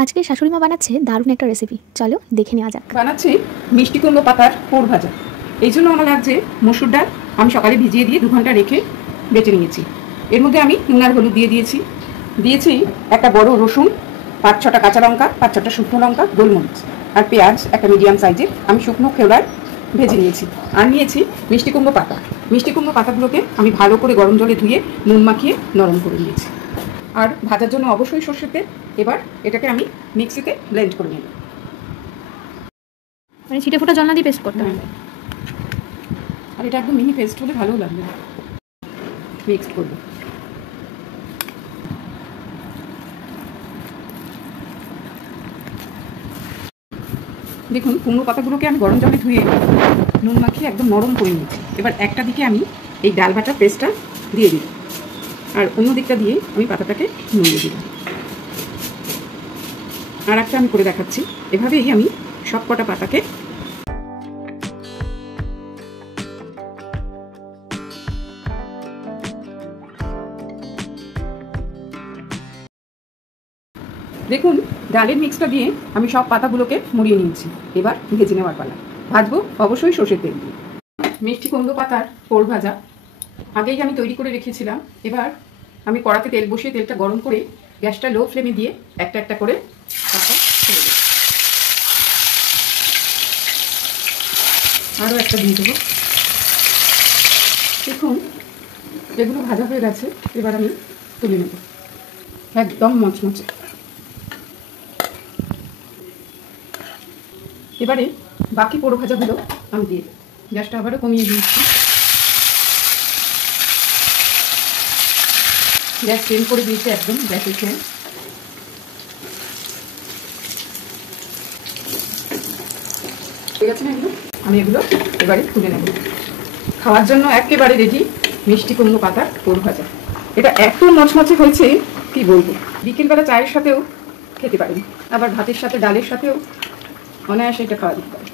আজকে শাশুড়ি মা বানাচ্ছে দারুণ একটা রেসিপি, চলো দেখে নেওয়া যাক। বানাচ্ছি মিষ্টি কুমড়ো পাতার পোড় ভাজা। এই জন্য আমার লাগছে মসুর ডাল। আমি সকালে ভিজিয়ে দিয়ে 2 ঘন্টা রেখে বেটে নিয়েছি। এর মধ্যে আমি নুন আর হলুদ দিয়েছি একটা বড় রসুন, 5-6টা কাঁচা লঙ্কা, 5-6টা শুকনো লঙ্কা, গোলমরিচ আর পেঁয়াজ একটা মিডিয়াম সাইজের আমি শুকনো খোলায় ভেজে নিয়েছি। আর নিয়েছি মিষ্টি কুমড়ো পাতা। মিষ্টি কুমড়ো পাতাগুলোকে আমি ভালো করে গরম জলে ধুয়ে নুন মাখিয়ে নরম করে নিয়েছি। আর ভাজার জন্য অবশ্যই সর্ষের তেল। এবার এটাকে আমি মিক্সিতে ব্লেন্ড করে নেব। মানে ছিটে ফোটা জল না দিয়ে পেস্ট করতে হবে। আর এটা একদম মিহি পেস্ট হলে ভালো লাগবে। মিক্সড করবো। দেখুন কুমড়ো পাতাগুলোকে আমি গরম জলে ধুয়ে নুন মাখিয়ে একদম নরম করে নিয়েছি। এবার একটা দিকে আমি এই ডাল বাটার পেস্টটা দিয়ে দিই, আর অন্য দিকটা দিয়ে আমি পাতাটাকে নুয়ে দিলাম। আর একটা আমি করে দেখাচ্ছি। এভাবেই আমি সব কটা পাতাকে দেখুন ডালের মিক্সটা দিয়ে আমি সব পাতাগুলোকে মুড়িয়ে নিয়েছি। এবার ভেজে নেওয়ার পালা। ভাজবো অবশ্যই সর্ষের তেল দিয়ে। মিষ্টি কুমড়ো পাতার পোড় ভাজা আগেই আমি তৈরি করে রেখেছিলাম। এবার আমি কড়াতে তেল বসিয়ে তেলটা গরম করে গ্যাসটা লো ফ্লেমে দিয়ে একটা একটা করে পাতা ছেড়ে দেবো। আরও একটা দিয়ে দেবো। দেখুন এগুলো ভাজা হয়ে গেছে। এবার আমি তুলে নেব। একদম মচমচে। এবারে বাকি পোড়ো ভাজাগুলো আমি দিয়ে দেবো। গ্যাসটা আবারও কমিয়ে দিয়েছি। গ্যাস সেম করে দিয়েছি একদম গ্যাসের ফ্লেম। ঠিক আছে না এগুলো? আমি এগুলো এবারে তুলে নেব। খাওয়ার জন্য একেবারে রেডি মিষ্টি কুমড়ো পাতার পোড় ভাজা। এটা এত মচমচে হয়েছে কি বলবো। বিকেলবেলা চায়ের সাথেও খেতে পারেন, আবার ভাতের সাথে ডালের সাথেও অনায়াসে এটা খাওয়া যেতে পারে।